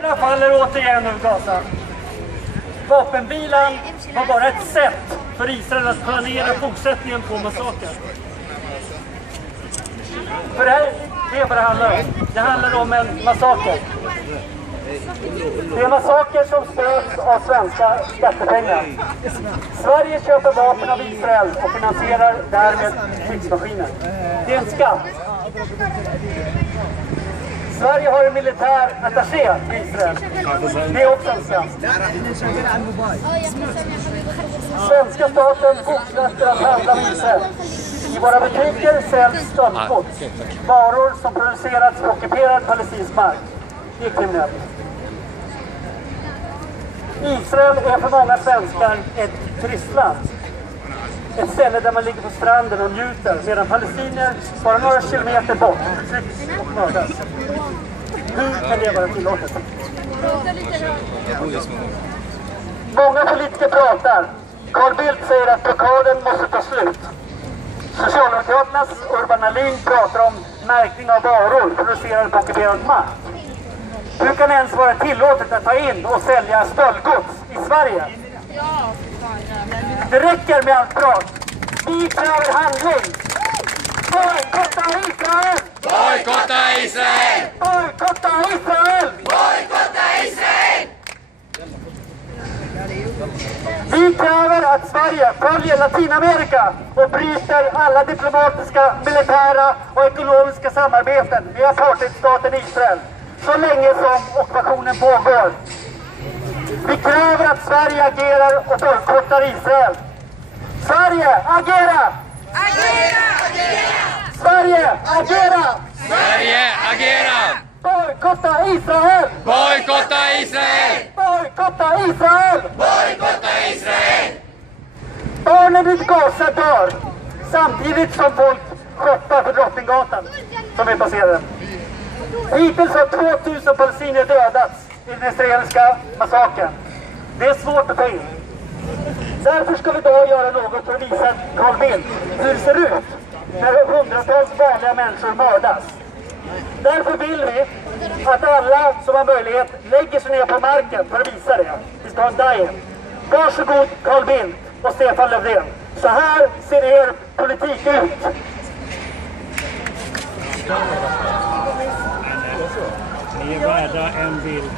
Bomberna faller återigen över Gaza. Vapenvilan var bara ett sätt för Israel att planera fortsättningen på massakern. För det är vad det handlar om. Det handlar om en massaker. Det är en massaker som stöds av svenska skattepengar. Sverige köper vapen av Israel och finansierar därmed krigsmaskiner. Det är en skatt. Sverige har en militär attaché i Israel. Det är också en skatt. Svenska staten fortsätter att handla med Israel. I våra butiker säljs stöldgods. Varor som producerats på ockuperad palestinsk mark. Det är kriminellt. Israel är för många svenskar ett turistland. Ett ställe där man ligger på stranden och njuter, medan palestinier bara några kilometer bort förtrycks och mördas. Hur kan det vara tillåtet? Många politiker pratar. Carl Bildt säger att blockaden måste ta slut. Socialdemokraternas Urban Ahlin pratar om märkning av varor producerade på ockuperad mark. Hur kan det ens vara tillåtet att ta in och sälja stöldgods i Sverige? Det räcker med allt prat. Vi kräver handling. Bojkotta Israel! Bojkotta Israel! Bojkotta Israel! Bojkotta Israel! Vi kräver att Sverige följer Latinamerika och bryter alla diplomatiska, militära och ekonomiska samarbeten med apartheidstaten Israel så länge som ockupationen pågår. Vi kräver att Sverige agerar och bojkottar Israel. Sverige, agera! Agera! Agera! Sverige, agera! Sverige, agera! Bojkotta Israel! Bojkotta Israel! Bojkotta Israel! Bojkotta Israel! Barnen i Gaza dör samtidigt som folk shoppar på Drottninggatan som vi passerade. Hittills har 2000 palestinier dödats i den israeliska massakern. Det är svårt att ta in. Därför ska vi idag göra något för att visa Carl Bildt hur det ser ut när hundratals vanliga människor mördas. Därför vill vi att alla som har möjlighet lägger sig ner på marken för att visa det. Vi ska ha en diet. Varsågod Carl Bildt och Stefan Löfven. Så här ser er politik ut. Ni är värda en bild.